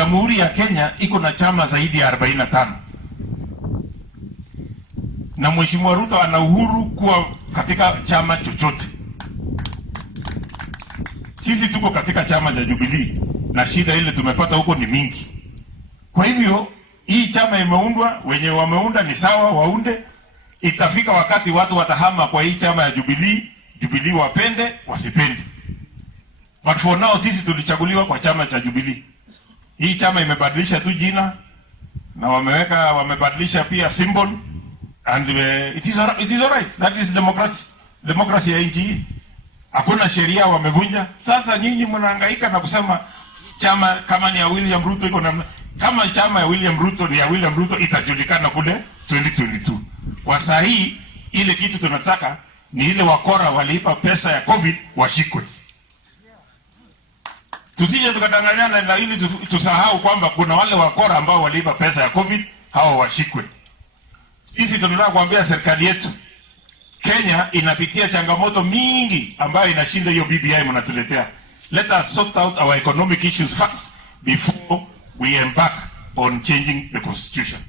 Jamhuri ya Kenya iko na chama zaidi ya 45. Na Mheshimiwa Ruto ana uhuru kuwa katika chama chochote. Sisi tuko katika chama cha Jubilee na shida ile tumepata huko ni mingi. Kwa hivyo hii chama imeundwa, wenye wameunda ni sawa waunde. Itafika wakati watu watahama kwa hii chama ya Jubilee, Jubilee wapende wasipende. But for now sisi tulichaguliwa kwa chama cha Jubilee. Hii chama imebadilisha tu jina na wamebadilisha pia symbol and it is alright. That is democracy. Democracy ya nchi hii. Hakuna sheria wamevunja. Sasa nyinyi mnahangaika na kusema chama kama ni ya William Ruto iko namna. Kama chama ya William Ruto ni ya William Ruto itajulikana kule 2022. Kwa saa hii ile kitu tunataka ni ile wakora waliipa pesa ya COVID washikwe. Tusije tukatanganyana na ili tusahau kwamba kuna wale wakora ambao waliipa pesa ya COVID, hao washikwe. Sisi tunataka kuambia serikali yetu Kenya inapitia changamoto mingi ambayo inashinda hiyo BBI mnatuletea. Let us sort out our economic issues first before we embark on changing the constitution.